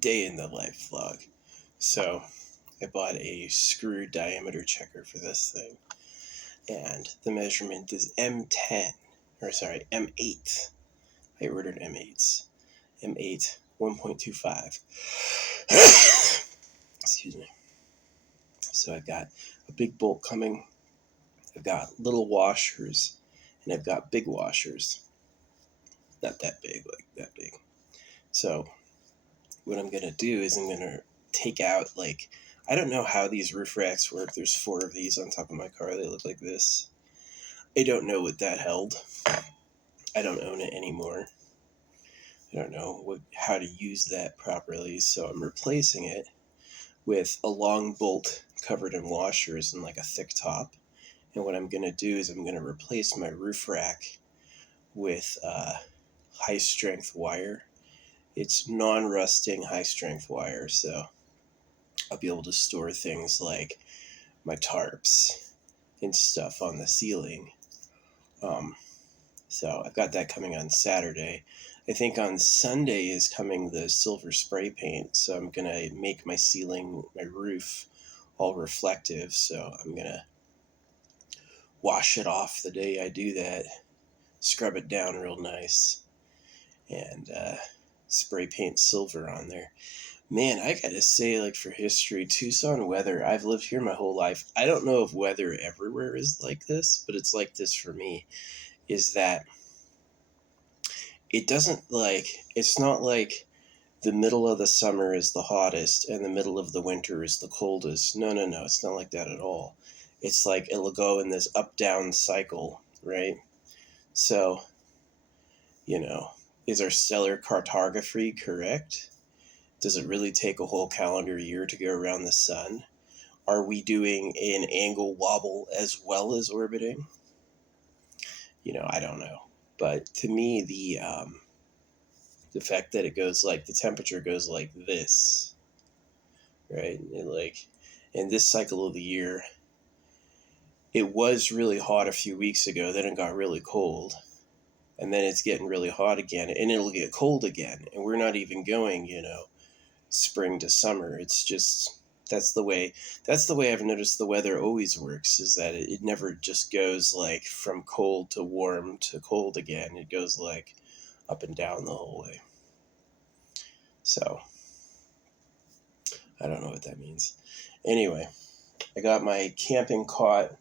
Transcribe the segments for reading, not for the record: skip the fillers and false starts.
day in the life vlog. So I bought a screw diameter checker for this thing, and the measurement is M8. I ordered M8s. M8 1.25. Excuse me. So I've got a big bolt coming. I've got little washers, and I've got big washers. Not that big, like that big. So what I'm gonna do is I'm gonna take out, like, I don't know how these roof racks work. There's 4 of these on top of my car. They look like this. I don't know what that held. I don't own it anymore. I don't know how to use that properly, so I'm replacing it with a long bolt covered in washers and like a thick top. And what I'm gonna do is I'm gonna replace my roof rack with high strength wire. It's non-rusting high strength wire, so I'll be able to store things like my tarps and stuff on the ceiling. So I've got that coming on Saturday. I think on Sunday is coming the silver spray paint, so I'm going to make my ceiling, my roof, all reflective. So I'm going to wash it off the day I do that, scrub it down real nice, and spray paint silver on there. Man, I gotta say, like, for history, Tucson weather, I've lived here my whole life. I don't know if weather everywhere is like this, but it's like this for me, is that it doesn't, like, it's not like the middle of the summer is the hottest and the middle of the winter is the coldest. No, it's not like that at all. It's like it'll go in this up-down cycle, right? So, is our stellar cartography correct? Does it really take a whole calendar year to go around the sun? Are we doing an angle wobble as well as orbiting? I don't know. But to me, the fact that it goes like, the temperature goes like this, right? And like in this cycle of the year, it was really hot a few weeks ago, then it got really cold. And then it's getting really hot again, and it'll get cold again. And we're not even going, spring to summer. It's just that's the way I've noticed the weather always works, is that it never just goes like from cold to warm to cold again. It goes like up and down the whole way. So I don't know what that means. Anyway, I got my camping cot.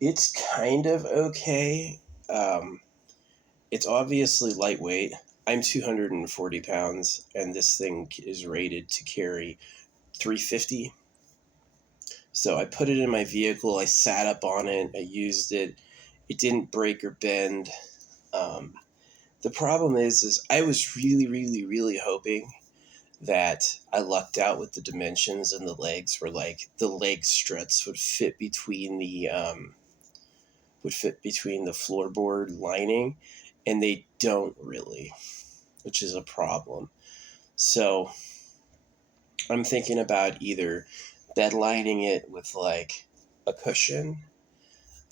It's kind of okay. It's obviously lightweight. I'm 240 pounds, and this thing is rated to carry 350. So I put it in my vehicle. I sat up on it. I used it. It didn't break or bend. The problem is I was really, really, really hoping that I lucked out with the dimensions, and the legs were like, the leg struts would fit between the floorboard lining, and they don't really, which is a problem. So I'm thinking about either bed lining it with like a cushion.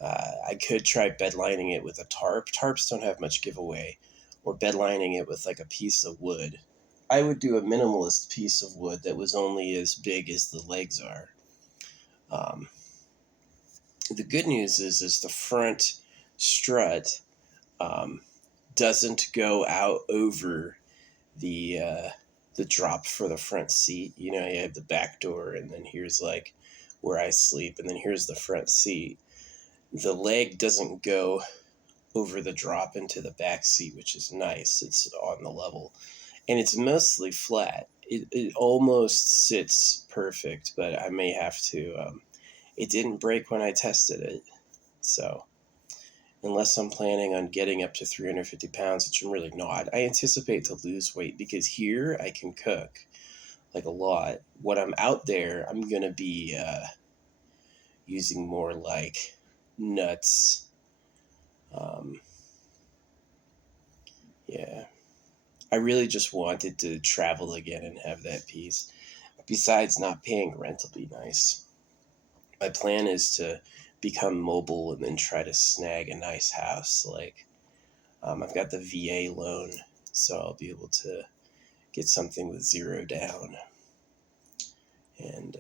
I could try bed lining it with a tarp. Tarps don't have much giveaway. Or bed lining it with like a piece of wood. I would do a minimalist piece of wood that was only as big as the legs are. The good news is the front strut doesn't go out over the drop for the front seat. You have the back door, and then here's like where I sleep, and then here's the front seat. The leg doesn't go over the drop into the back seat, which is nice. It's on the level, and it's mostly flat. It almost sits perfect, but I may have to. It didn't break when I tested it, so unless I'm planning on getting up to 350 pounds, which I'm really not, I anticipate to lose weight, because here I can cook like a lot. When I'm out there, I'm going to be using more like nuts. Yeah. I really just wanted to travel again and have that peace. Besides, not paying rent will be nice. My plan is to become mobile and then try to snag a nice house. Like, I've got the VA loan, so I'll be able to get something with 0 down. And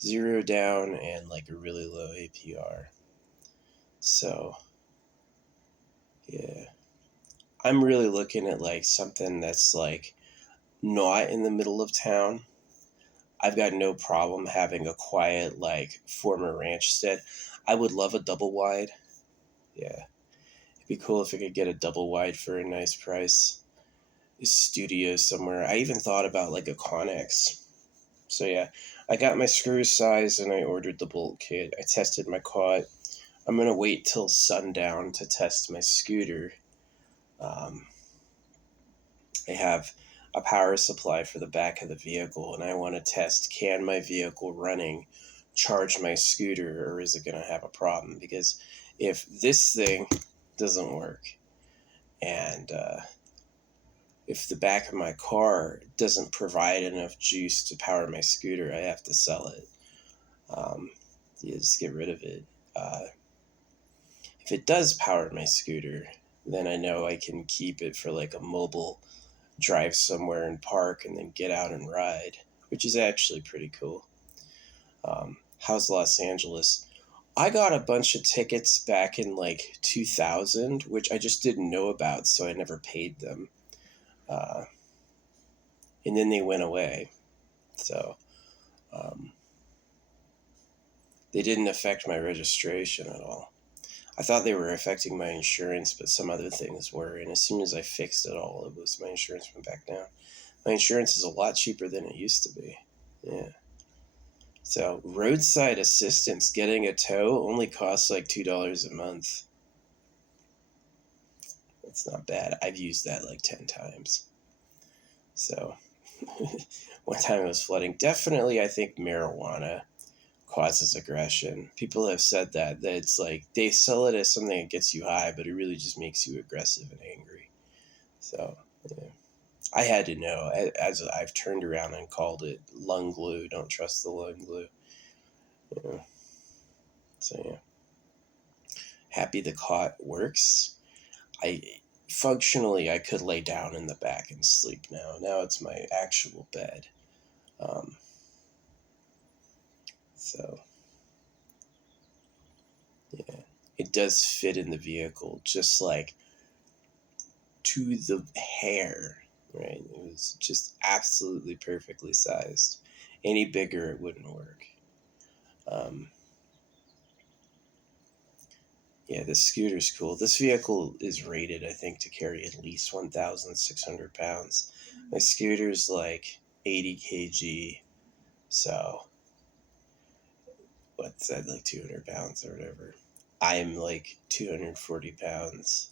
0 down and like a really low APR. So, yeah. I'm really looking at like something that's like not in the middle of town. I've got no problem having a quiet, like, former ranch stead. I would love a double wide. Yeah. It'd be cool if I could get a double wide for a nice price. A studio somewhere. I even thought about like a Connex. So yeah, I got my screw size and I ordered the bolt kit. I tested my cot. I'm going to wait till sundown to test my scooter. I have a power supply for the back of the vehicle, and I want to test, can my vehicle running charge my scooter, or is it going to have a problem? Because if this thing doesn't work, and if the back of my car doesn't provide enough juice to power my scooter, I have to sell it. Yeah, just get rid of it. If it does power my scooter, then I know I can keep it for like a mobile drive somewhere and park and then get out and ride, which is actually pretty cool. How's Los Angeles? I got a bunch of tickets back in like 2000, which I just didn't know about, so I never paid them. And then they went away. So they didn't affect my registration at all. I thought they were affecting my insurance, but some other things were. And as soon as I fixed it all, my insurance went back down. My insurance is a lot cheaper than it used to be. Yeah. So roadside assistance, getting a tow only costs like $2 a month. That's not bad. I've used that like 10 times. So one time it was flooding. Definitely, I think marijuana causes aggression. People have said that it's like they sell it as something that gets you high, but it really just makes you aggressive and angry. So, yeah. I had to know, as I've turned around and called it lung glue. Don't trust the lung glue. Yeah. So yeah, happy the cot works. I could lay down in the back and sleep now. Now it's my actual bed. Um, so yeah, it does fit in the vehicle, just like to the hair. Right, it was just absolutely perfectly sized. Any bigger, it wouldn't work. Um, Yeah, this scooter's cool. This vehicle is rated, I think, to carry at least 1,600 pounds. My scooter's like 80 kg, so what's that, like 200 pounds or whatever? I'm like 240 pounds.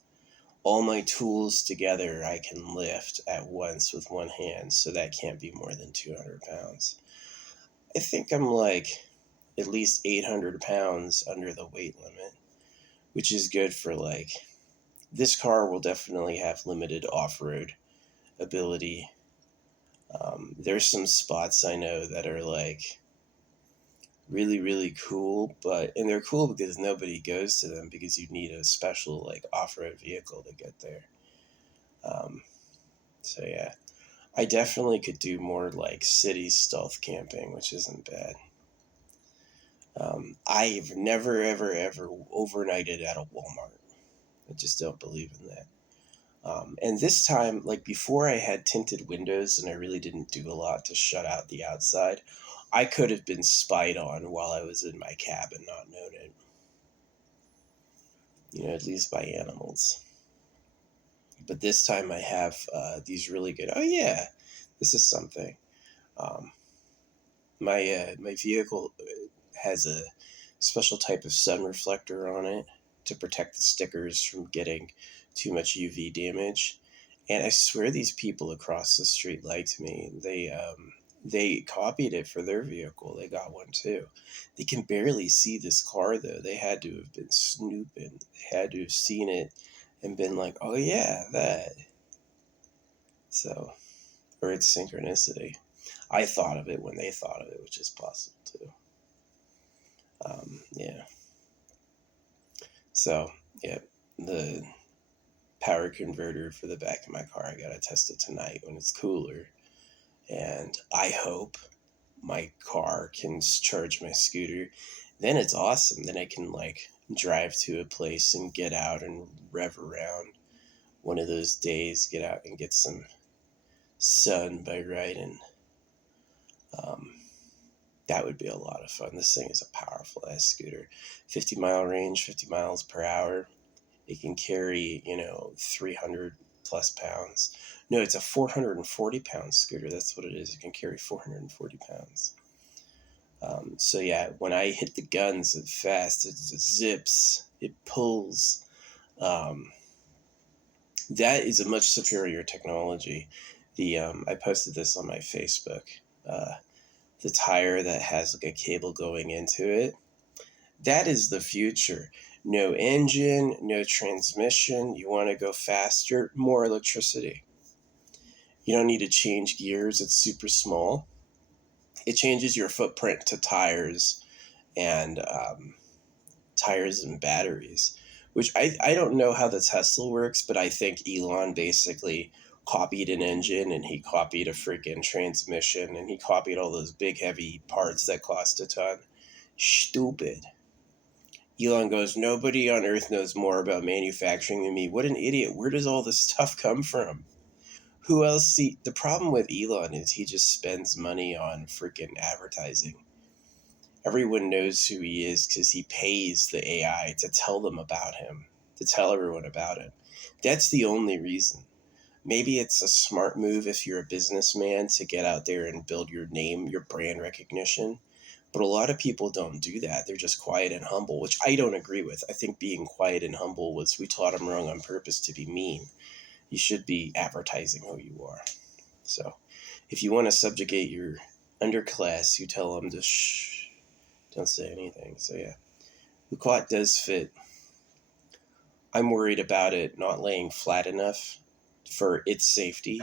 All my tools together I can lift at once with one hand, so that can't be more than 200 pounds. I think I'm like at least 800 pounds under the weight limit, which is good for like, this car will definitely have limited off-road ability. There's some spots I know that are like really, really cool, and they're cool because nobody goes to them because you need a special like off-road vehicle to get there. So yeah, I definitely could do more like city stealth camping, which isn't bad. I've never, ever, ever overnighted at a Walmart. I just don't believe in that. And this time, like before I had tinted windows and I really didn't do a lot to shut out the outside, I could have been spied on while I was in my cab and not known it. At least by animals. But this time I have these really good, oh yeah, this is something. Um, my vehicle has a special type of sun reflector on it to protect the stickers from getting too much UV damage. And I swear these people across the street liked me. They copied it for their vehicle. They got one too. They can barely see this car though. They had to have been snooping. They had to have seen it and been like, "Oh yeah, that." So, or it's synchronicity. I thought of it when they thought of it, which is possible too. Yeah. So, yeah, the power converter for the back of my car. I gotta test it tonight when it's cooler. And I hope my car can charge my scooter. Then it's awesome. Then I can like drive to a place and get out and rev around one of those days, get out and get some sun by riding. Um, that would be a lot of fun. This thing is a powerful ass scooter. 50-mile range, 50 miles per hour. It can carry, 300 plus pounds. No, it's a 440 pound scooter. That's what it is. It can carry 440 pounds. So yeah, when I hit the guns, it's fast. It zips. It pulls. That is a much superior technology. I posted this on my Facebook. The tire that has like a cable going into it. That is the future. No engine, no transmission. You want to go faster, more electricity. You don't need to change gears. It's super small. It changes your footprint to tires and batteries, which I don't know how the Tesla works, but I think Elon basically copied an engine and he copied a freaking transmission and he copied all those big heavy parts that cost a ton. Stupid. Elon goes, nobody on earth knows more about manufacturing than me. What an idiot. Where does all this stuff come from? Who else? See, the problem with Elon is he just spends money on freaking advertising. Everyone knows who he is because he pays the AI to tell them about him, to tell everyone about him. That's the only reason. Maybe it's a smart move if you're a businessman to get out there and build your name, your brand recognition. But a lot of people don't do that. They're just quiet and humble, which I don't agree with. I think being quiet and humble we taught them wrong on purpose to be mean. You should be advertising who you are. So if you want to subjugate your underclass, you tell them to shh, don't say anything. So yeah, the quad does fit. I'm worried about it not laying flat enough for its safety.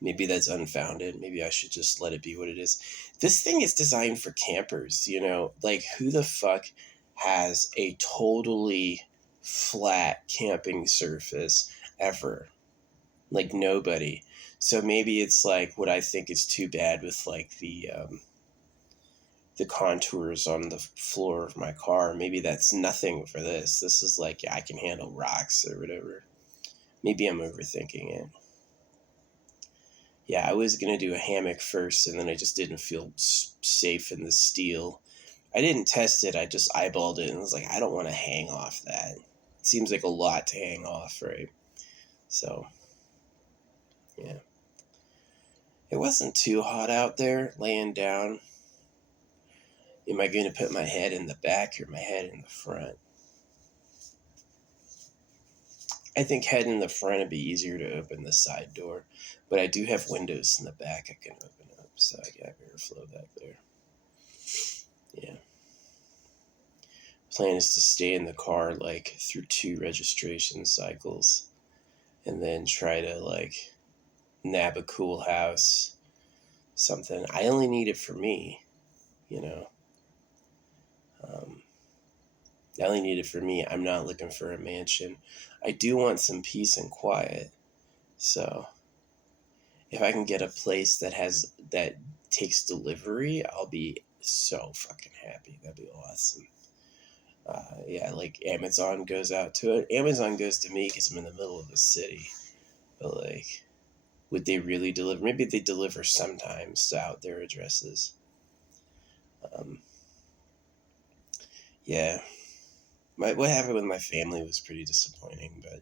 Maybe that's unfounded. Maybe I should just let it be what it is. This thing is designed for campers, Like, who the fuck has a totally flat camping surface ever? Like, nobody. So maybe it's like what I think is too bad with, like, the contours on the floor of my car. Maybe that's nothing for this. This is like, yeah, I can handle rocks or whatever. Maybe I'm overthinking it. Yeah, I was going to do a hammock first, and then I just didn't feel safe in the steel. I didn't test it. I just eyeballed it and was like, I don't want to hang off that. It seems like a lot to hang off, right? So, yeah. It wasn't too hot out there laying down. Am I going to put my head in the back or my head in the front? I think head in the front would be easier to open the side door, but I do have windows in the back I can open up, so I got airflow back there. Yeah. Plan is to stay in the car like through 2 registration cycles, and then try to like nab a cool house, something. I only need it for me, I only need it for me. I'm not looking for a mansion. I do want some peace and quiet. So if I can get a place that takes delivery, I'll be so fucking happy. That'd be awesome. Yeah, like Amazon goes out to it. Amazon goes to me because I'm in the middle of the city. But like, would they really deliver? Maybe they deliver sometimes out their addresses. Yeah. What happened with my family was pretty disappointing, but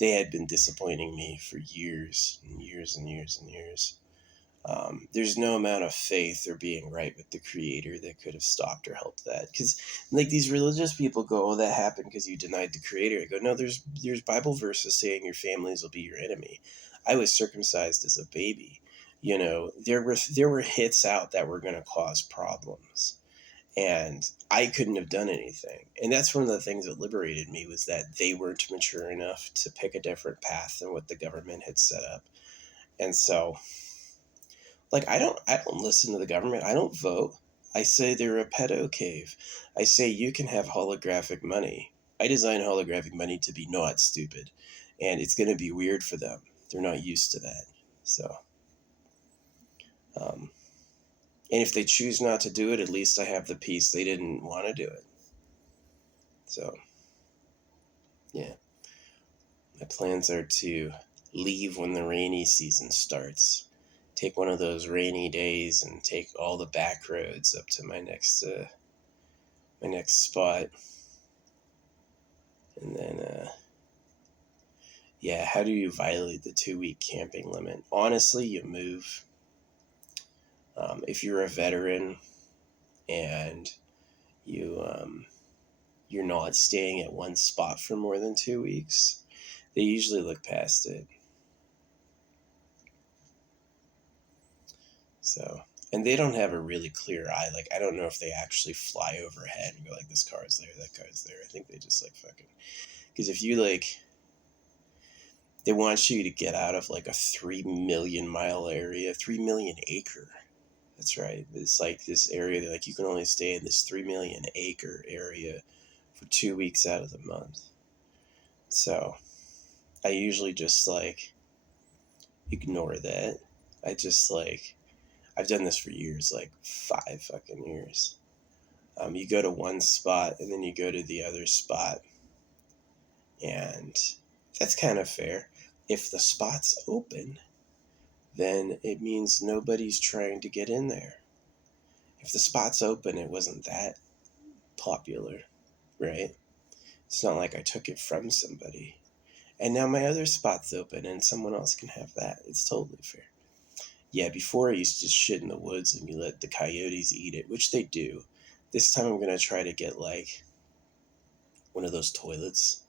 they had been disappointing me for years and years and years and years. There's no amount of faith or being right with the Creator that could have stopped or helped that. Because, like, these religious people go, "Oh, that happened because you denied the Creator." I go, "No, there's Bible verses saying your families will be your enemy." I was circumcised as a baby. There were hits out that were going to cause problems, and I couldn't have done anything. And that's one of the things that liberated me, was that they weren't mature enough to pick a different path than what the government had set up. And so, like, I don't listen to the government. I don't vote. I say they're a pedo cave. I say you can have holographic money. I design holographic money to be not stupid, and it's going to be weird for them. They're not used to that. So, um, and if they choose not to do it, at least I have the peace they didn't want to do it. So, yeah. My plans are to leave when the rainy season starts. Take one of those rainy days and take all the back roads up to my next spot. And then, yeah, how do you violate the 2-week camping limit? Honestly, you move. If you're a veteran and you're not staying at one spot for more than 2 weeks, they usually look past it. So, and they don't have a really clear eye. Like, I don't know if they actually fly overhead and go like, this car's there, that car's there. I think they just like fucking, because if you like, they want you to get out of like a 3 million mile area, 3 million acre. That's right. It's like this area that like you can only stay in this 3 million acre area for 2 weeks out of the month. So I usually just like ignore that. I just like, I've done this for years, like 5 fucking years. You go to one spot and then you go to the other spot, and that's kind of fair. If the spot's open, then it means nobody's trying to get in there. If the spot's open, it wasn't that popular, right? It's not like I took it from somebody. And now my other spot's open and someone else can have that. It's totally fair. Yeah, before I used to shit in the woods and you let the coyotes eat it, which they do. This time I'm going to try to get like one of those toilets.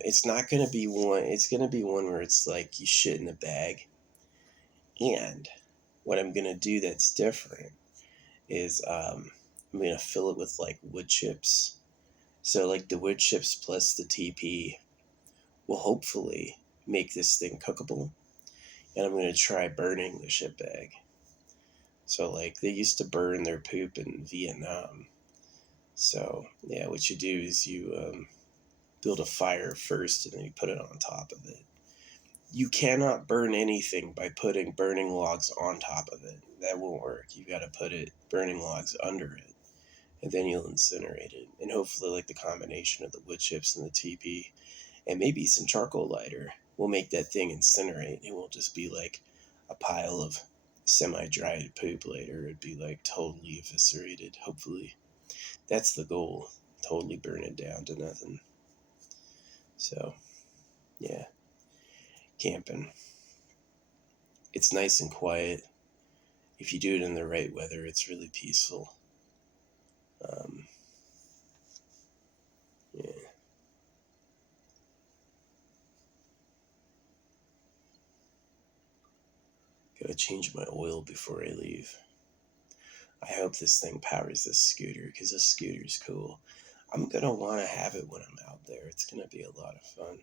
It's not going to be one, it's going to be one where it's like you shit in a bag. And what I'm going to do that's different is I'm going to fill it with like wood chips. So like the wood chips plus the TP will hopefully make this thing cookable. And I'm going to try burning the shit bag. So like they used to burn their poop in Vietnam. So yeah, what you do is you build a fire first and then you put it on top of it. You cannot burn anything by putting burning logs on top of it. That won't work. You got to put burning logs under it, and then you'll incinerate it. And hopefully, like the combination of the wood chips and the TP, and maybe some charcoal lighter, will make that thing incinerate. It won't just be like a pile of semi-dried poop later. It'd be like totally eviscerated. Hopefully, that's the goal. Totally burn it down to nothing. So, yeah. Camping. It's nice and quiet. If you do it in the right weather, it's really peaceful. Yeah. Gotta change my oil before I leave. I hope this thing powers this scooter, because this scooter's cool. I'm gonna want to have it when I'm out there. It's gonna be a lot of fun.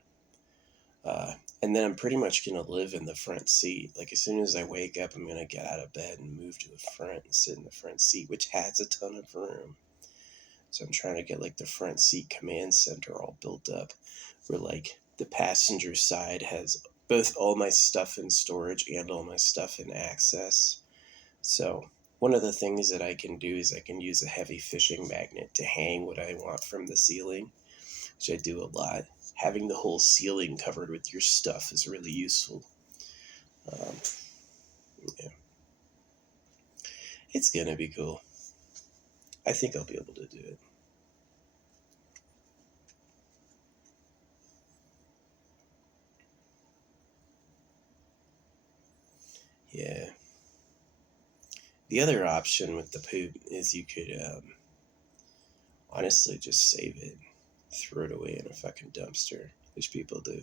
And then I'm pretty much gonna live in the front seat. Like as soon as I wake up, I'm gonna get out of bed and move to the front and sit in the front seat, which has a ton of room. So I'm trying to get like the front seat command center all built up, where like the passenger side has both all my stuff in storage and all my stuff in access. So one of the things that I can do is I can use a heavy fishing magnet to hang what I want from the ceiling, which I do a lot. Having the whole ceiling covered with your stuff is really useful. Um, yeah. It's gonna be cool. I think I'll be able to do it. Yeah. The other option with the poop is you could honestly just save it, throw it away in a fucking dumpster, which people do.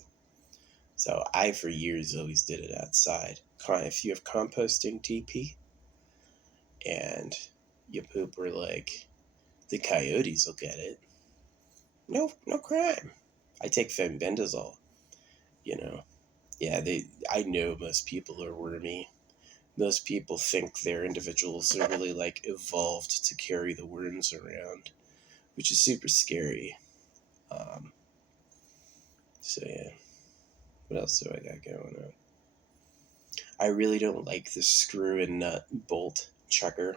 So I, for years, always did it outside. If you have composting TP and you poop where like the coyotes will get it, no crime. I take fenbendazole, you know. Yeah, I know most people are wormy. Most people think their individuals are really like evolved to carry the worms around, which is super scary. Um, so yeah, what else do I got going on? I really don't like the screw and nut bolt checker.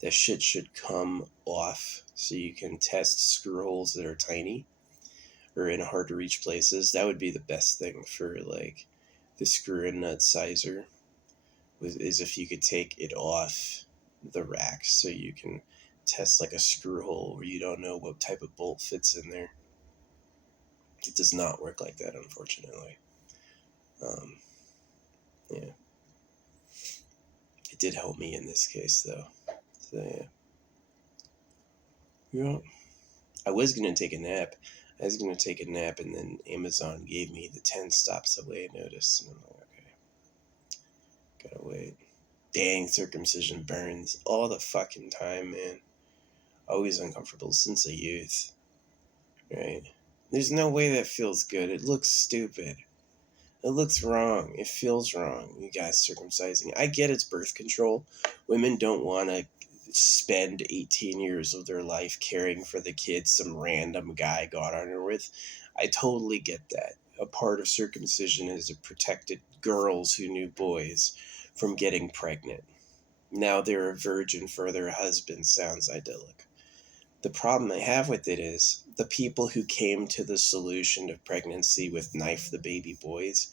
That shit should come off so you can test screw holes that are tiny or in hard to reach places. That would be the best thing for like the screw and nut sizer, is if you could take it off the rack so you can test like a screw hole where you don't know what type of bolt fits in there. It does not work like that, unfortunately. Um, yeah, it did help me in this case though. So yeah, yeah. I was gonna take a nap. I was gonna take a nap, and then Amazon gave me the 10 stops away notice, and I'm like, okay, gotta wait. Dang, circumcision burns all the fucking time, man. Always uncomfortable since a youth, right? There's no way that feels good. It looks stupid. It looks wrong. It feels wrong. You guys circumcising. I get it's birth control. Women don't want to spend 18 years of their life caring for the kids some random guy got on her with. I totally get that. A part of circumcision is it protected girls who knew boys from getting pregnant. Now they're a virgin for their husband. Sounds idyllic. The problem I have with it is the people who came to the solution of pregnancy with knife the baby boys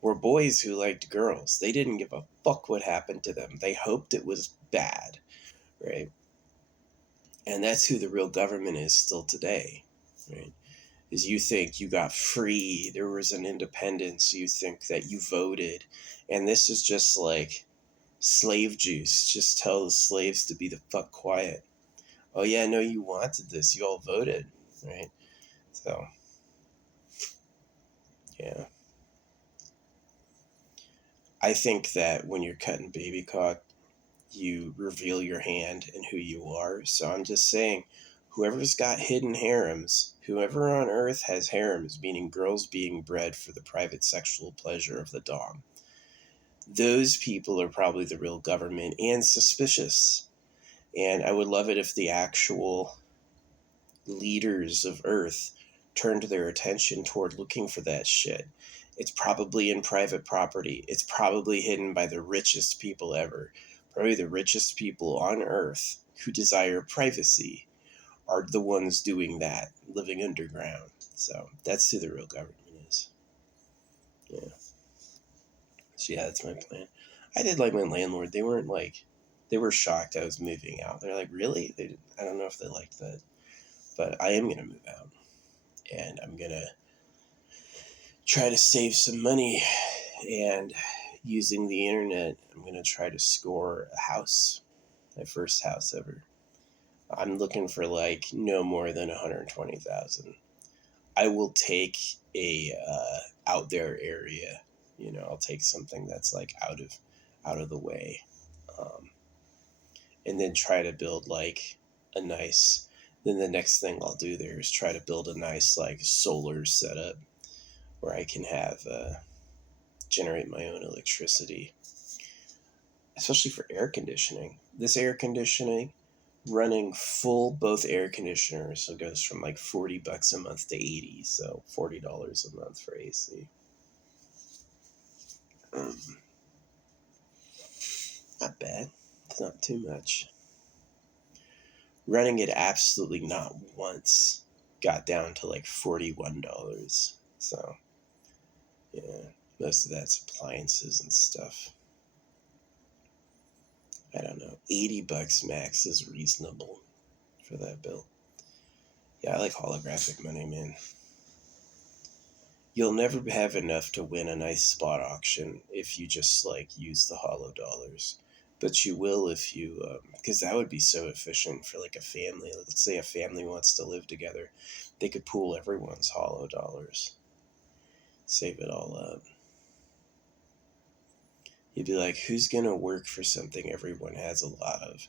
were boys who liked girls. They didn't give a fuck what happened to them. They hoped it was bad, right? And that's who the real government is still today, right? Is you think you got free, there was an independence, you think that you voted, and this is just like slave juice. Just tell the slaves to be the fuck quiet. Oh yeah, no, you wanted this. You all voted, right? So, yeah. I think that when you're cutting baby cock, you reveal your hand and who you are. So I'm just saying, whoever's got hidden harems, whoever on earth has harems, meaning girls being bred for the private sexual pleasure of the dom, those people are probably the real government and suspicious. And I would love it if the actual leaders of Earth turned their attention toward looking for that shit. It's probably in private property. It's probably hidden by the richest people ever. Probably the richest people on Earth who desire privacy are the ones doing that, living underground. So that's who the real government is. Yeah. So yeah, that's my plan. I did like my landlord. They weren't like, they were shocked I was moving out. They're like, really? I don't know if they liked that, but I am gonna move out, and I'm gonna try to save some money, and using the internet, I'm going to try to score a house, my first house ever. I'm looking for like no more than 120,000. I will take a out there area. I'll take something that's like out of the way, um, and then try to build like a nice. Then the next thing I'll do there is try to build a nice like solar setup where I can have generate my own electricity, especially for air conditioning. This air conditioning running full both air conditioners, so it goes from like $40 a month to 80, so $40 a month for AC. Um, Not bad. It's not too much. Running it absolutely not once got down to like $41. So yeah, most of that's appliances and stuff. I don't know. $80 max is reasonable for that bill. Yeah, I like holographic money, man. You'll never have enough to win a nice spot auction if you just like use the hollow dollars. But you will if you, because that would be so efficient for like a family. Let's say a family wants to live together, they could pool everyone's hollow dollars, save it all up. You'd be like, who's gonna work for something everyone has a lot of?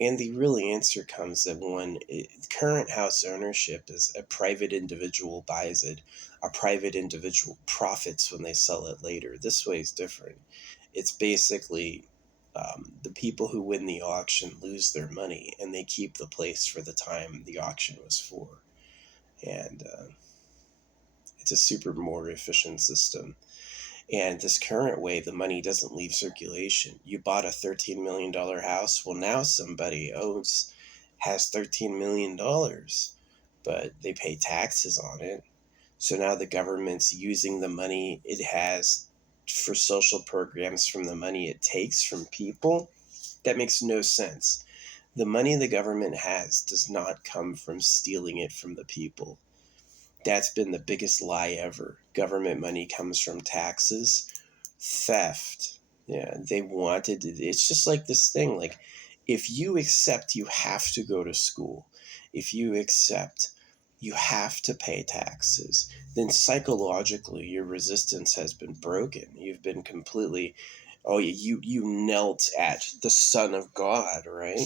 And the real answer comes that when current house ownership is a private individual buys it, a private individual profits when they sell it later. This way is different. It's basically the people who win the auction lose their money and they keep the place for the time the auction was for. And it's a super more efficient system. And this current way, the money doesn't leave circulation. You bought a $13 million house. Well, now somebody has $13 million, but they pay taxes on it. So now the government's using the money it has for social programs from the money it takes from people. That makes no sense. The money the government has does not come from stealing it from the people. That's been the biggest lie ever. Government money comes from taxes, theft. Yeah, they wanted to, it's just like this thing. Like, if you accept you have to go to school, if you accept you have to pay taxes, then psychologically your resistance has been broken. You've been completely, oh, you knelt at the Son of God, right?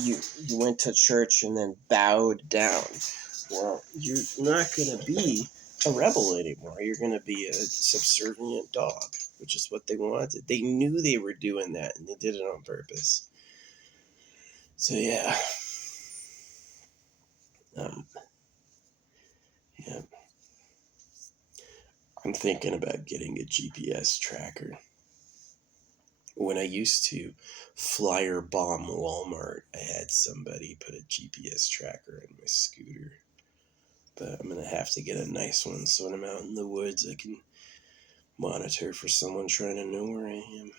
You went to church and then bowed down. Well, you're not going to be a rebel anymore. You're going to be a subservient dog, which is what they wanted. They knew they were doing that, and they did it on purpose. So yeah, yeah. I'm thinking about getting a GPS tracker. When I used to flyer bomb Walmart, I had somebody put a GPS tracker in my scooter. But I'm going to have to get a nice one so when I'm out in the woods, I can monitor for someone trying to know where I am.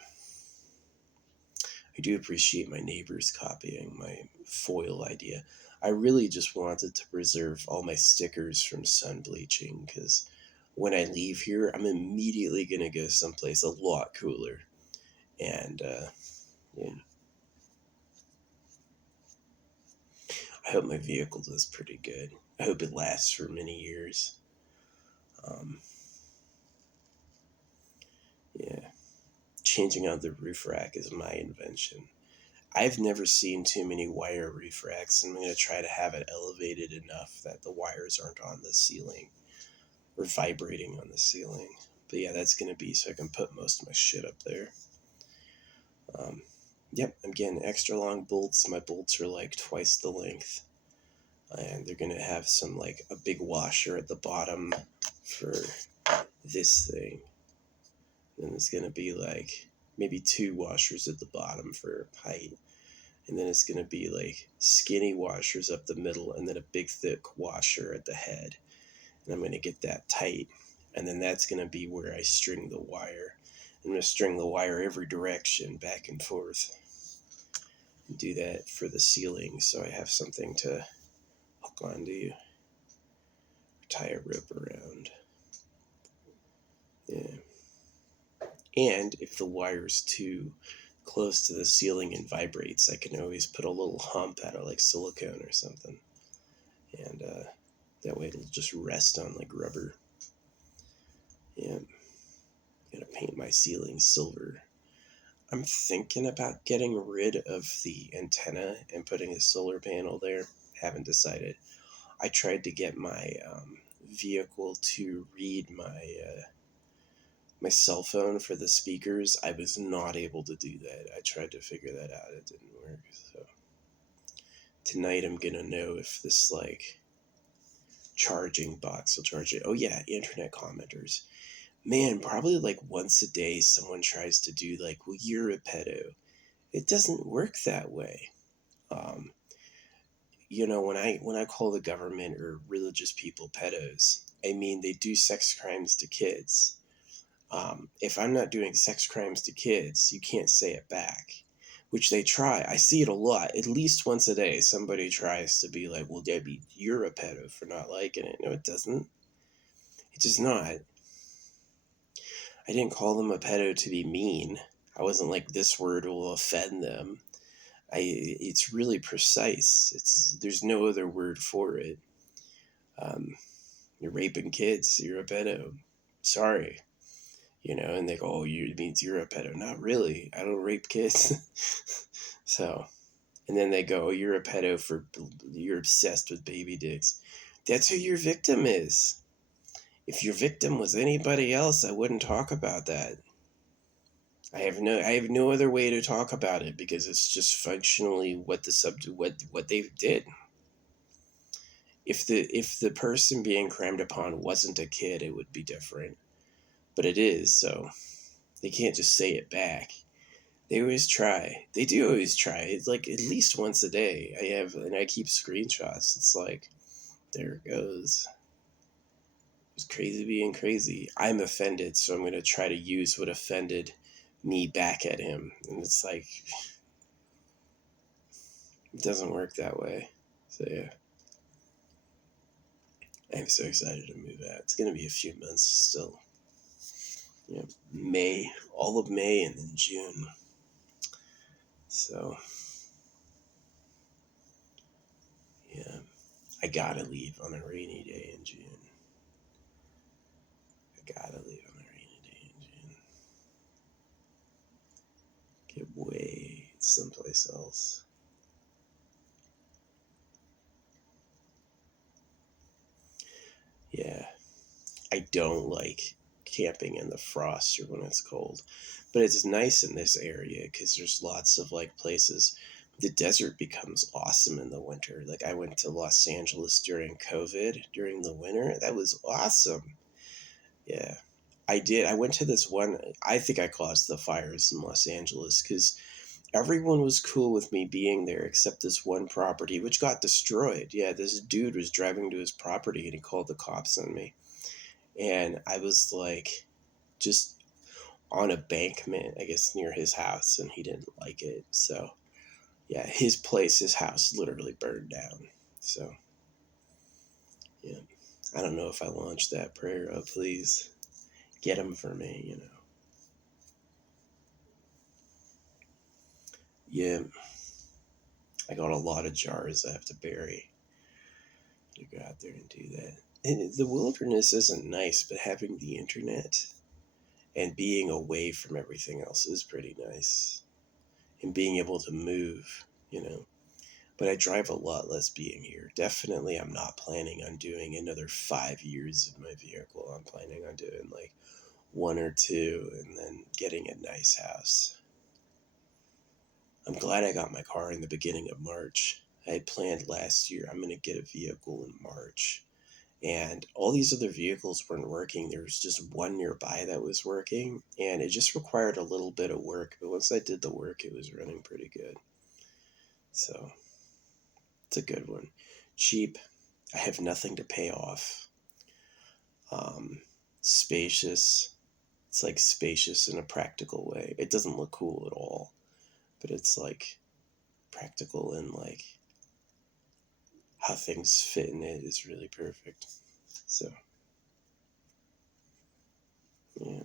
I do appreciate my neighbors copying my foil idea. I really just wanted to preserve all my stickers from sun bleaching because when I leave here, I'm immediately going to go someplace a lot cooler. And, yeah. I hope my vehicle does pretty good. I hope it lasts for many years. Yeah. Changing out the roof rack is my invention. I've never seen too many wire roof racks, and I'm going to try to have it elevated enough that the wires aren't on the ceiling or vibrating on the ceiling. But yeah, that's going to be so I can put most of my shit up there. Yep, I'm getting extra long bolts. My bolts are like twice the length. And they're going to have some, like, a big washer at the bottom for this thing. Then there's going to be, like, maybe 2 washers at the bottom for height. And then it's going to be, like, skinny washers up the middle and then a big, thick washer at the head. And I'm going to get that tight. And then that's going to be where I string the wire. I'm going to string the wire every direction, back and forth. And do that for the ceiling so I have something to hook onto, tie a rope around. Yeah. And if the wire's too close to the ceiling and vibrates, I can always put a little hump out of like silicone or something. And that way it'll just rest on like rubber. Yeah. I'm gonna paint my ceiling silver. I'm thinking about getting rid of the antenna and putting a solar panel there. Haven't decided. I tried to get my vehicle to read my cell phone for the speakers. I was not able to do that. I tried to figure that out. It didn't work. So tonight I'm gonna know if this like charging box will charge it. Oh yeah, internet commenters. Man, probably like once a day someone tries to do like, well, you're a pedo. It doesn't work that way. Um, when I call the government or religious people pedos, I mean they do sex crimes to kids. If I'm not doing sex crimes to kids, you can't say it back, which they try. I see it a lot. At least once a day, somebody tries to be like, well, Debbie, you're a pedo for not liking it. No, it doesn't. It does not. I didn't call them a pedo to be mean. I wasn't like, this word will offend them. It's really precise. There's no other word for it. You're raping kids. You're a pedo. Sorry. And they go, oh, it means you're a pedo. Not really. I don't rape kids. So, and then they go, oh, you're a pedo you're obsessed with baby dicks. That's who your victim is. If your victim was anybody else, I wouldn't talk about that. I have no other way to talk about it because it's just functionally what the what they did. If the person being crammed upon wasn't a kid, it would be different. But it is, so they can't just say it back. They always try. They do always try. It's like at least once a day. I keep screenshots. It's like, there it goes. It's crazy being crazy. I'm offended, so I'm going to try to use what offended me back at him. And it's like, it doesn't work that way. So, yeah. I'm so excited to move out. It's going to be a few months still. May, all of May, and then June. So, yeah. I gotta leave on a rainy day in June. I gotta leave on a rainy day in June. Get way someplace else. Yeah. I don't like camping in the frost or when it's cold. But it's nice in this area because there's lots of like places. The desert becomes awesome in the winter. Like I went to Los Angeles during COVID during the winter. That was awesome. Yeah. I did. I went to this one. I think I caused the fires in Los Angeles because everyone was cool with me being there except this one property, which got destroyed. Yeah, this dude was driving to his property and he called the cops on me. And I was like, just on a bankment, I guess, near his house, and he didn't like it. So, yeah, his house literally burned down. So, yeah, I don't know if I launched that prayer. Oh, please get him for me, Yeah, I got a lot of jars I have to bury to go out there and do that. And the wilderness isn't nice, but having the internet and being away from everything else is pretty nice. And being able to move. But I drive a lot less being here. Definitely, I'm not planning on doing another 5 years of my vehicle. I'm planning on doing like one or two and then getting a nice house. I'm glad I got my car in the beginning of March. I had planned last year I'm going to get a vehicle in March. And all these other vehicles weren't working. There was just one nearby that was working. And it just required a little bit of work. But once I did the work, it was running pretty good. So it's a good one. Cheap. I have nothing to pay off. Spacious. It's like spacious in a practical way. It doesn't look cool at all. But it's like practical and like how things fit in it is really perfect. So, yeah.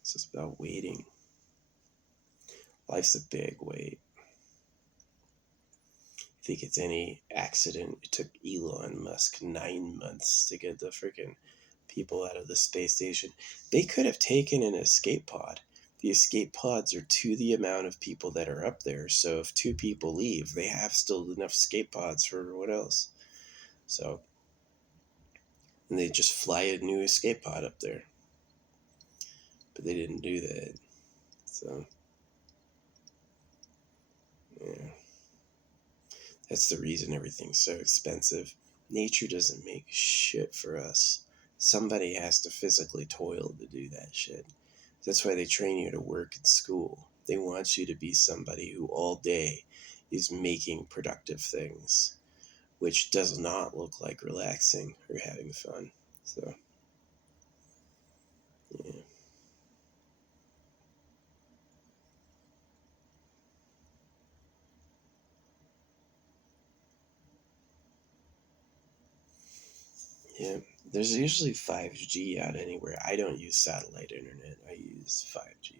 It's just about waiting. Life's a big wait. I think it's any accident. It took Elon Musk 9 months to get the freaking people out of the space station. They could have taken an escape pod. The escape pods are to the amount of people that are up there. So if two people leave, they have still enough escape pods for everyone else. So, and they just fly a new escape pod up there. But they didn't do that. So, yeah. That's the reason everything's so expensive. Nature doesn't make shit for us. Somebody has to physically toil to do that shit. That's why they train you to work in school. They want you to be somebody who all day is making productive things, which does not look like relaxing or having fun. So, yeah. Yeah. There's usually 5G out anywhere. I don't use satellite internet. I use 5G.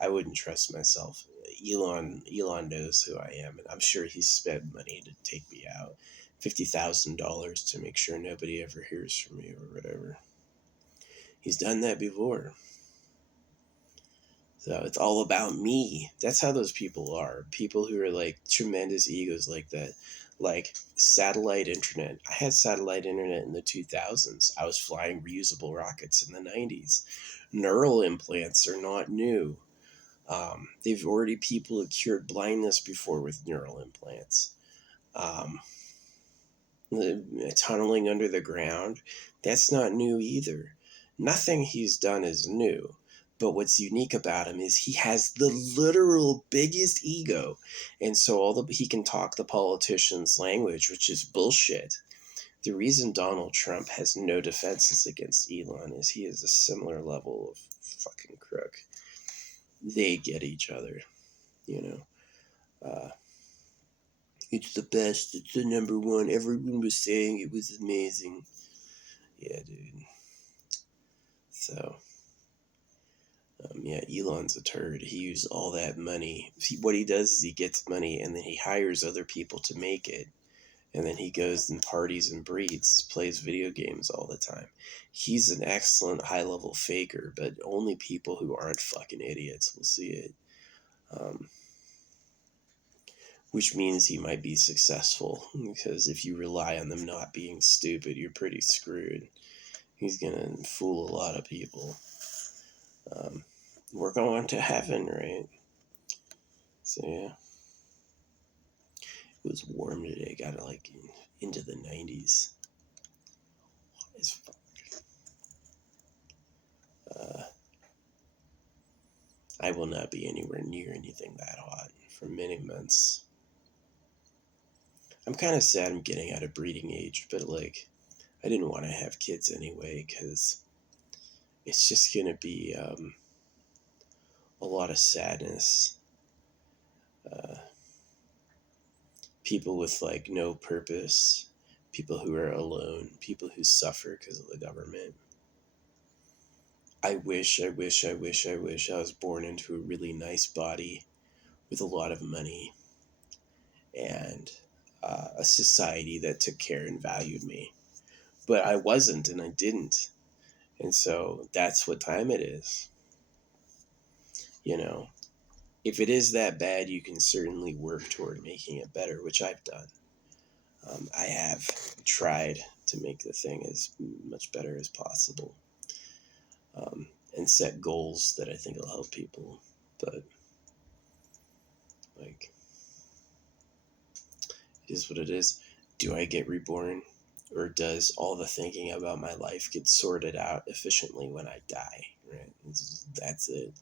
I wouldn't trust myself. Elon knows who I am, and I'm sure he's spent money to take me out. $50,000 to make sure nobody ever hears from me or whatever. He's done that before. So it's all about me. That's how those people are. People who are like tremendous egos like that. Like satellite internet. I had satellite internet in the 2000s. I was flying reusable rockets in the 90s. Neural implants are not new. They've already people have cured blindness before with neural implants. Um, Tunneling under the ground, that's not new either. Nothing he's done is new. But what's unique about him is he has the literal biggest ego. And so he can talk the politician's language, which is bullshit. The reason Donald Trump has no defenses against Elon is he is a similar level of fucking crook. They get each other, you know. It's the best. It's the number one. Everyone was saying it was amazing. Yeah, dude. So, yeah, Elon's a turd. He used all that money. What he does is he gets money and then he hires other people to make it. And then he goes and parties and breeds, plays video games all the time. He's an excellent high-level faker, but only people who aren't fucking idiots will see it. Which means he might be successful, because if you rely on them not being stupid, you're pretty screwed. He's gonna fool a lot of people. We're going to heaven, right? So yeah. It was warm today. Got it like into the 90s. As fuck. I will not be anywhere near anything that hot for many months. I'm kind of sad I'm getting out of breeding age, but like, I didn't want to have kids anyway because it's just gonna be a lot of sadness. People with like no purpose, people who are alone, people who suffer because of the government. I wish I was born into a really nice body with a lot of money and a society that took care and valued me. But I wasn't, and I didn't. And so that's what time it is. You know, if it is that bad, you can certainly work toward making it better, which I've done. I have tried to make the thing as much better as possible, and set goals that I think will help people. But, like, it is what it is. Do I get reborn? Or does all the thinking about my life get sorted out efficiently when I die? Right? That's it.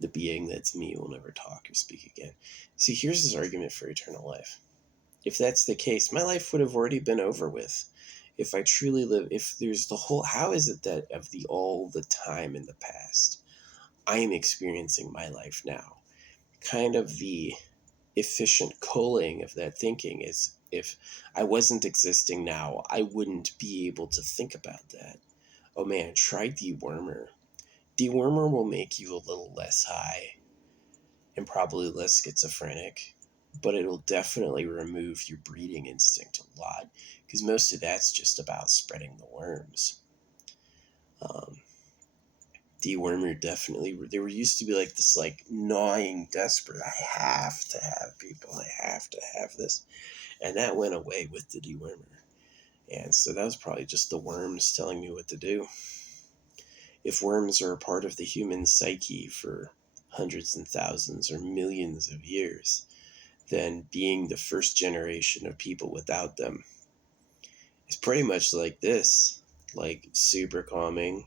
The being that's me will never talk or speak again. See, here's his argument for eternal life. If that's the case, my life would have already been over with. If I truly live, if there's the whole, how is it that of all the time in the past, I am experiencing my life now? Kind of the efficient culling of that thinking is, if I wasn't existing now, I wouldn't be able to think about that. Oh man, try dewormer. Dewormer will make you a little less high and probably less schizophrenic, but it'll definitely remove your breeding instinct a lot, because most of that's just about spreading the worms. Dewormer definitely, there used to be like this like gnawing desperate, I have to have people, I have to have this, and that went away with the dewormer. And so that was probably just the worms telling me what to do. If worms are a part of the human psyche for hundreds and thousands or millions of years, then being the first generation of people without them is pretty much like this. Like, super calming,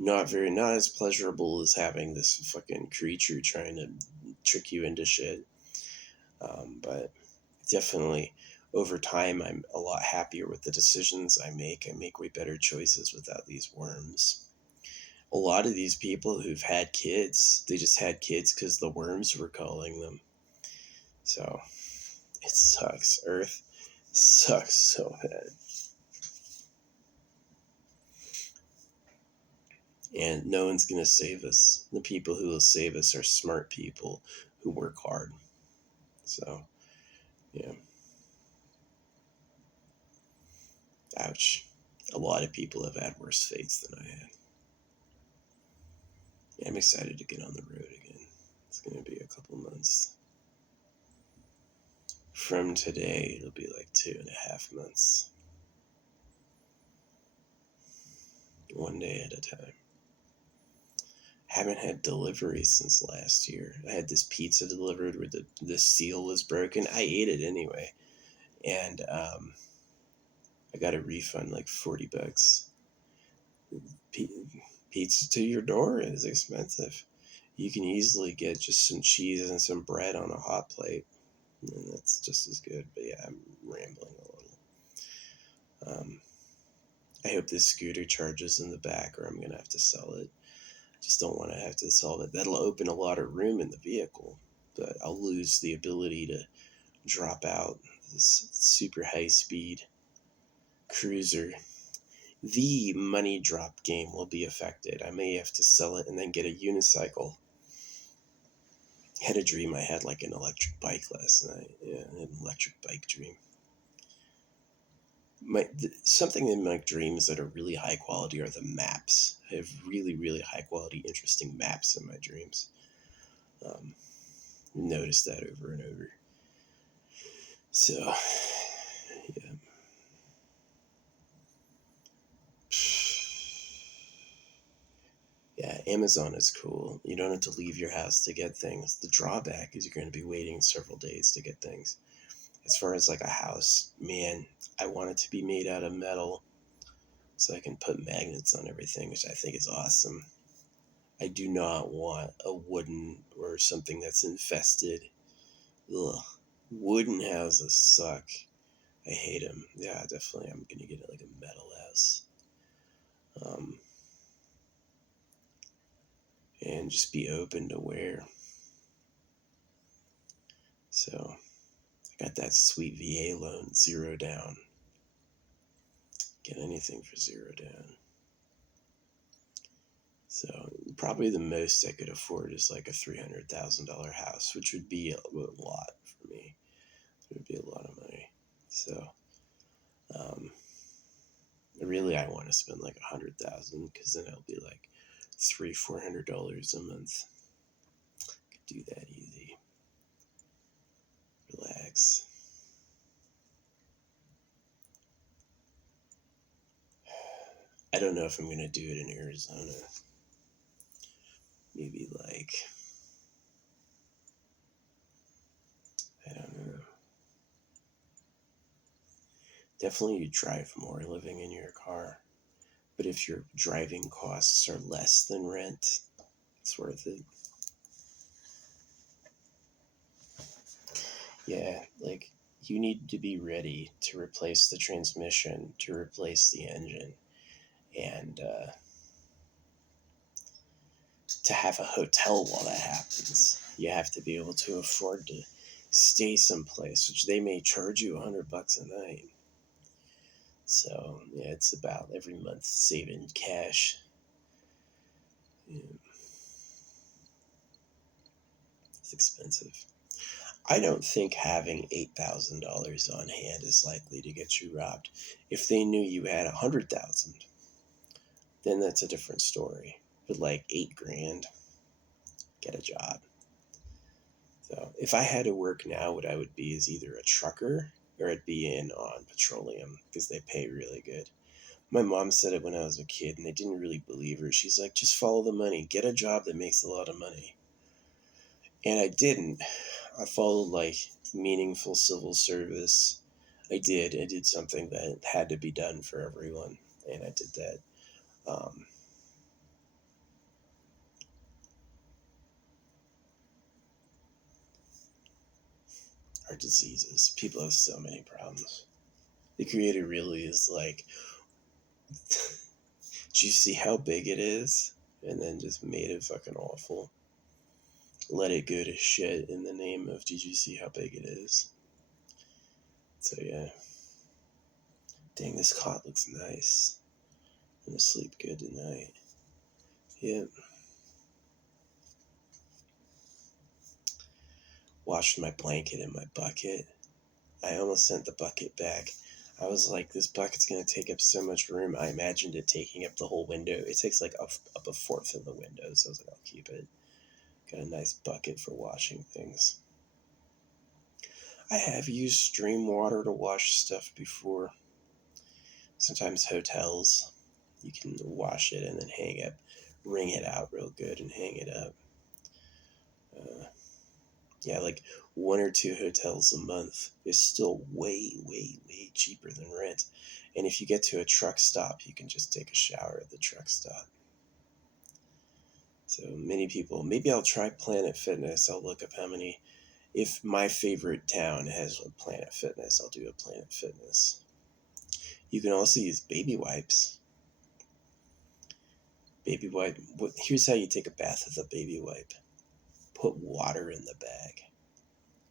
not as pleasurable as having this fucking creature trying to trick you into shit. But definitely, over time, I'm a lot happier with the decisions I make. I make way better choices without these worms. A lot of these people who've had kids, they just had kids because the worms were calling them. So, it sucks. Earth sucks so bad. And no one's going to save us. The people who will save us are smart people who work hard. So, yeah. Ouch. A lot of people have had worse fates than I had. Yeah, I'm excited to get on the road again. It's going to be a couple months. From today, it'll be like 2.5 months. One day at a time. Haven't had delivery since last year. I had this pizza delivered where the seal was broken. I ate it anyway. And I got a refund, like $40. Pizza to your door is expensive. You can easily get just some cheese and some bread on a hot plate, and that's just as good. But yeah, I'm rambling a little. I hope this scooter charges in the back, or I'm gonna have to sell it. I just don't want to have to sell it. That'll open a lot of room in the vehicle, but I'll lose the ability to drop out this super high speed cruiser. The money drop game will be affected. I may have to sell it and then get a unicycle. I had a dream I had like an electric bike last night. Yeah, an electric bike dream. Something in my dreams that are really high quality are the maps. I have really, really high quality, interesting maps in my dreams. Noticed that over and over. So, yeah. Yeah, Amazon is cool. You don't have to leave your house to get things. The drawback is you're going to be waiting several days to get things. As far as like a house, man, I want it to be made out of metal so I can put magnets on everything, which I think is awesome. I do not want a wooden or something that's infested. Ugh. Wooden houses suck. I hate them. Yeah, definitely. I'm going to get like a metal house. And just be open to wear. So I got that sweet VA loan, 0 down. Get anything for 0 down. So probably the most I could afford is like a $300,000 house, which would be a lot for me. It would be a lot of money. So really, I want to spend like $100,000 because then it'll be like $300-$400 a month. Could do that easy. Relax. I don't know if I'm gonna do it in Arizona. Maybe like, I don't know. Definitely you drive more living in your car. But if your driving costs are less than rent, it's worth it. Yeah, like you need to be ready to replace the transmission, to replace the engine, and to have a hotel while that happens. You have to be able to afford to stay someplace, which they may charge you $100 a night. So yeah, it's about every month saving cash. Yeah. It's expensive. I don't think having $8,000 on hand is likely to get you robbed. If they knew you had 100,000, then that's a different story. But like 8 grand, get a job. So if I had to work now, what I would be is either a trucker or I'd be in on petroleum because they pay really good. My mom said it when I was a kid and I didn't really believe her. She's like, just follow the money, get a job that makes a lot of money. And I didn't. I followed like meaningful civil service. I did something that had to be done for everyone, and I did that. Um, our diseases. People have so many problems. The creator really is like, do you see how big it is? And then just made it fucking awful. Let it go to shit in the name of, did you see how big it is? So yeah. Dang, this cot looks nice. I'm gonna sleep good tonight. Yep. Washed my blanket in my bucket. I almost sent the bucket back. I was like, this bucket's going to take up so much room. I imagined it taking up the whole window. It takes like up a fourth of the window, so I was like, I'll keep it. Got a nice bucket for washing things. I have used stream water to wash stuff before. Sometimes hotels, you can wash it and then hang up wring it out real good and hang it up. Yeah, like 1 or 2 hotels a month is still way, way, way cheaper than rent. And if you get to a truck stop, you can just take a shower at the truck stop. So many people, maybe I'll try Planet Fitness. I'll look up how many, if my favorite town has a Planet Fitness, I'll do a Planet Fitness. You can also use baby wipes. Baby wipe, here's how you take a bath with a baby wipe. Put water in the bag.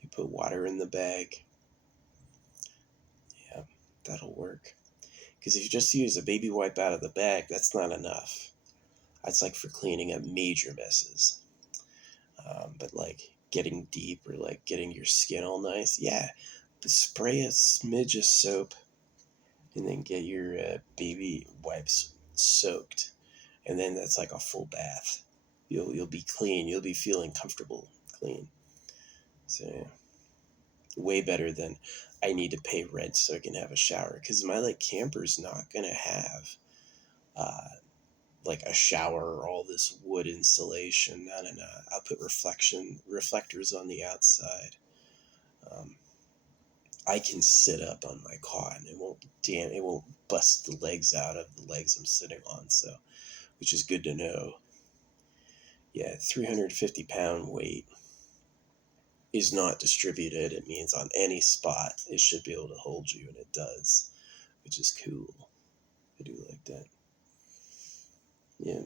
You put water in the bag. Yeah, that'll work. Because if you just use a baby wipe out of the bag, that's not enough. That's like for cleaning up major messes. But like getting deep or like getting your skin all nice, yeah, spray a smidge of soap and then get your baby wipes soaked, and then that's like a full bath. You'll be clean. You'll be feeling comfortable, clean. So yeah, way better than I need to pay rent so I can have a shower, because my like camper's not gonna have uh, like a shower or all this wood insulation. No, no, no. I'll put reflectors on the outside. Um, I can sit up on my cot and it won't bust the legs out of the legs I'm sitting on. So, which is good to know. Yeah, 350-pound weight is not distributed. It means on any spot it should be able to hold you, and it does, which is cool. I do like that. Yeah.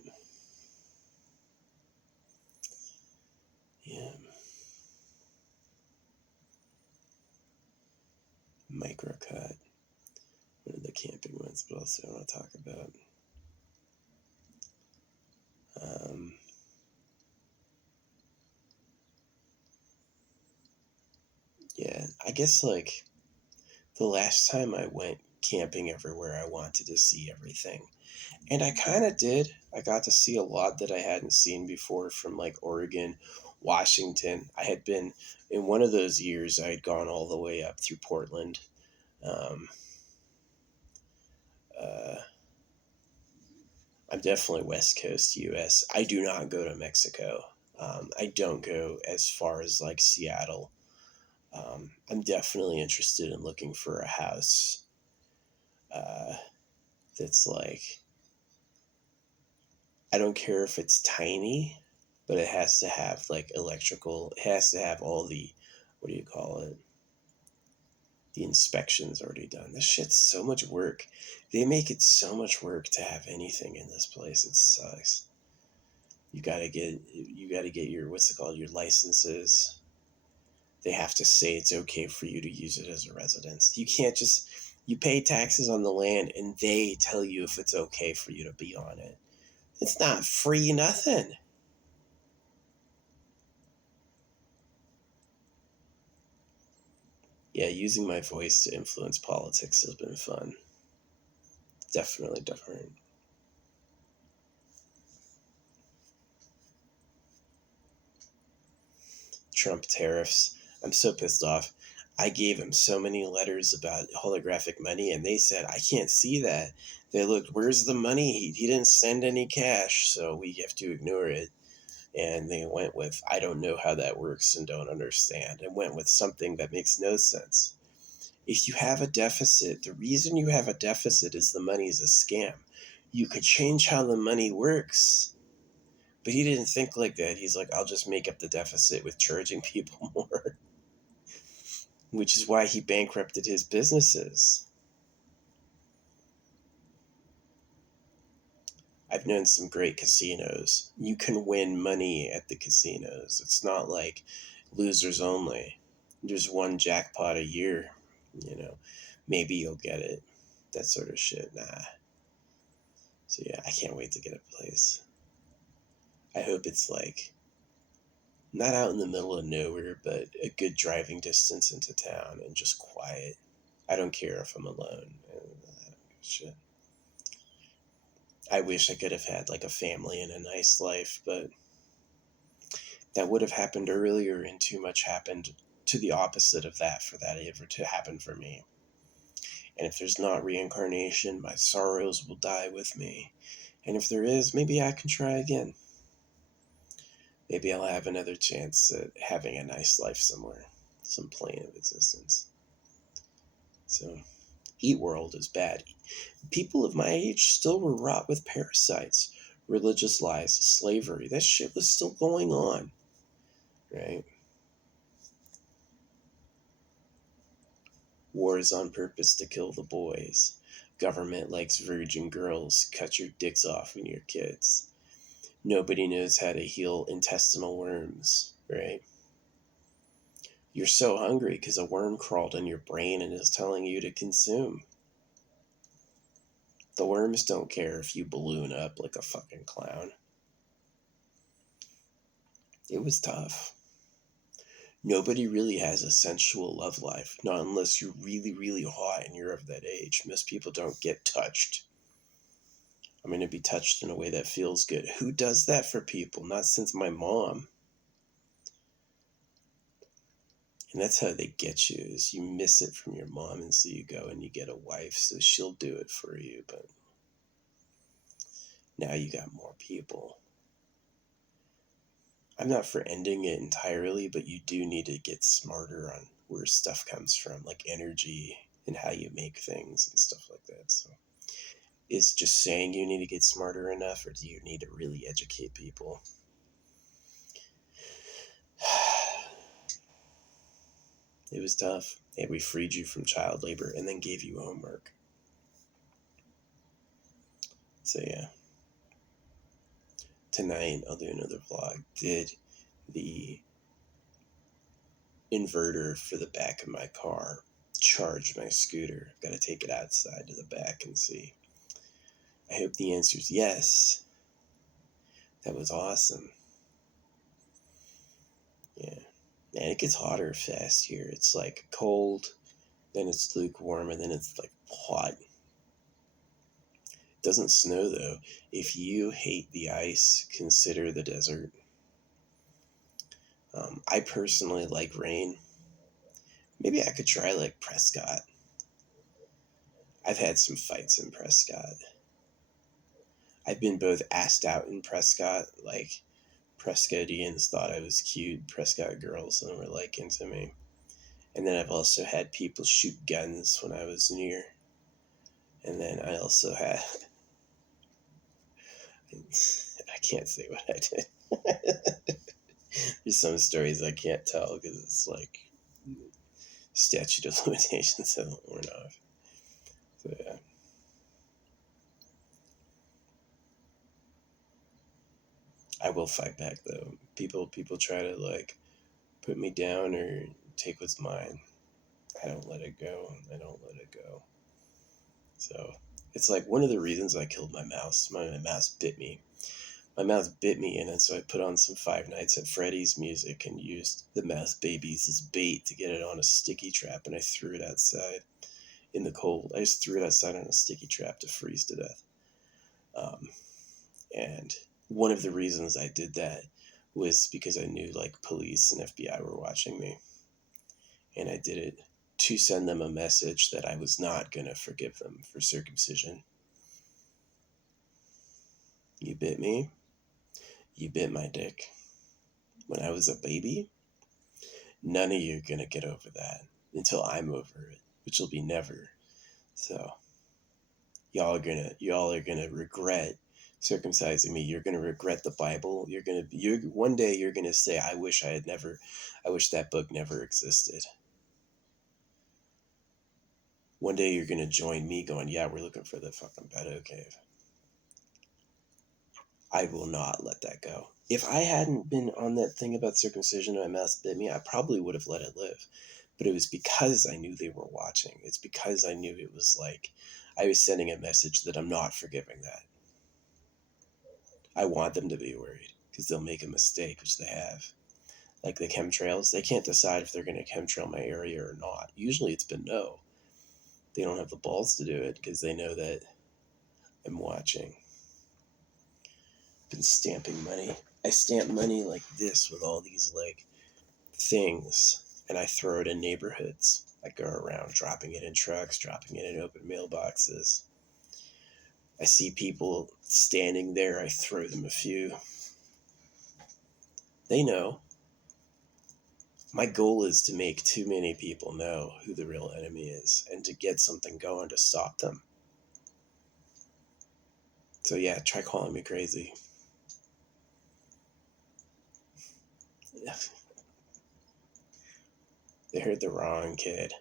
Yeah. Microcut. One of the camping ones, but also I want to talk about. Um, yeah, I guess like the last time I went camping everywhere, I wanted to see everything. And I kind of did. I got to see a lot that I hadn't seen before from like Oregon, Washington. I had been, in one of those years, I had gone all the way up through Portland. Um, uh, I'm definitely West Coast US. I do not go to Mexico. I don't go as far as like Seattle. I'm definitely interested in looking for a house uh, that's like, I don't care if it's tiny, but it has to have like electrical, it has to have all the, what do you call it? The inspections already done. This shit's so much work. They make it so much work to have anything in this place. It sucks. You gotta get your, what's it called? Your licenses. They have to say it's okay for you to use it as a residence. You can't just, you pay taxes on the land and they tell you if it's okay for you to be on it. It's not free nothing. Yeah, using my voice to influence politics has been fun. Definitely different. Trump tariffs. I'm so pissed off. I gave him so many letters about holographic money, and they said, I can't see that. They looked, where's the money? He didn't send any cash, so we have to ignore it. And they went with, I don't know how that works and don't understand, and went with something that makes no sense. If you have a deficit, the reason you have a deficit is the money is a scam. You could change how the money works. But he didn't think like that. He's like, I'll just make up the deficit with charging people more, which is why he bankrupted his businesses. I've known some great casinos. You can win money at the casinos. It's not like losers only. There's one jackpot a year, you know. Maybe you'll get it. That sort of shit. Nah. So yeah, I can't wait to get a place. I hope it's like not out in the middle of nowhere, but a good driving distance into town and just quiet. I don't care if I'm alone. I don't give a shit. I wish I could have had like a family and a nice life, but that would have happened earlier, and too much happened to the opposite of that for that ever to happen for me. And if there's not reincarnation, my sorrows will die with me. And if there is, maybe I can try again. Maybe I'll have another chance at having a nice life somewhere, some plane of existence. So, Eat World is bad. People of my age still were wrought with parasites, religious lies, slavery. That shit was still going on, right? Wars on purpose to kill the boys. Government likes virgin girls. Cut your dicks off when you're kids. Nobody knows how to heal intestinal worms, right? You're so hungry because a worm crawled in your brain and is telling you to consume. The worms don't care if you balloon up like a fucking clown. It was tough. Nobody really has a sensual love life, not unless you're really, really hot and you're of that age. Most people don't get touched. I'm going to be touched in a way that feels good. Who does that for people? Not since my mom. And that's how they get you, is you miss it from your mom, and so you go and you get a wife, so she'll do it for you. But now you got more people. I'm not for ending it entirely, but you do need to get smarter on where stuff comes from, like energy and how you make things and stuff like that. So is just saying you need to get smarter enough, or do you need to really educate people? It was tough. And we freed you from child labor and then gave you homework. So yeah. Tonight I'll do another vlog. Did the inverter for the back of my car charge my scooter? I've got to take it outside to the back and see. I hope the answer is yes. That was awesome. Yeah. Man, it gets hotter fast here. It's like cold, then it's lukewarm, and then it's like hot. It doesn't snow though. If you hate the ice, consider the desert. I personally like rain. Maybe I could try like Prescott. I've had some fights in Prescott. I've been both asked out in Prescott, like Prescottians thought I was cute, Prescott girls, and were like into me. And then I've also had people shoot guns when I was near. And then I also had, I can't say what I did. There's some stories I can't tell because it's like statute of limitations hasn't worn off. So yeah. I will fight back though. People try to like put me down or take what's mine. I don't let it go. I don't let it go. So it's like one of the reasons I killed my mouse. My mouse bit me. My mouse bit me, and then so I put on some Five Nights at Freddy's music and used the mouse babies as bait to get it on a sticky trap, and I threw it outside in the cold. I just threw it outside on a sticky trap to freeze to death. And one of the reasons I did that was because I knew like police and FBI were watching me. And I did it to send them a message that I was not going to forgive them for circumcision. You bit me. You bit my dick. When I was a baby, none of you are going to get over that until I'm over it, which will be never. So y'all are going to regret circumcising me. You're going to regret the Bible. One day you're going to say, I wish that book never existed. One day you're going to join me going, yeah, we're looking for the fucking pedo cave. I will not let that go. If I hadn't been on that thing about circumcision and my mouse bit me, I probably would have let it live. But it was because I knew they were watching. It's because I knew it was like I was sending a message that I'm not forgiving that. I want them to be worried because they'll make a mistake, which they have. Like the chemtrails, they can't decide if they're going to chemtrail my area or not. Usually it's been no. They don't have the balls to do it because they know that I'm watching. Been stamping money. I stamp money like this with all these like things, and I throw it in neighborhoods. I go around dropping it in trucks, dropping it in open mailboxes. I see people standing there, I throw them a few. They know. My goal is to make too many people know who the real enemy is and to get something going to stop them. So yeah, try calling me crazy. They hurt the wrong kid.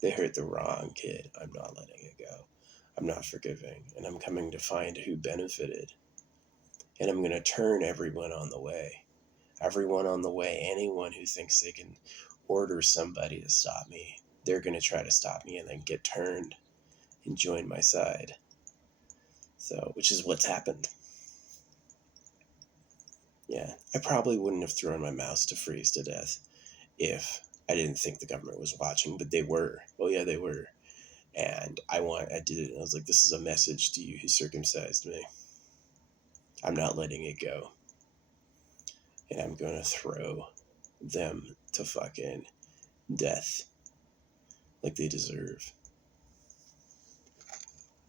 They hurt the wrong kid. I'm not letting it go. I'm not forgiving. And I'm coming to find who benefited. And I'm going to turn everyone on the way. Everyone on the way, anyone who thinks they can order somebody to stop me, they're going to try to stop me and then get turned and join my side. So, which is what's happened. Yeah, I probably wouldn't have thrown my mouse to freeze to death if I didn't think the government was watching, but they were. Oh yeah, they were. And I did it, and I was like, this is a message to you who circumcised me. I'm not letting it go. And I'm going to throw them to fucking death like they deserve.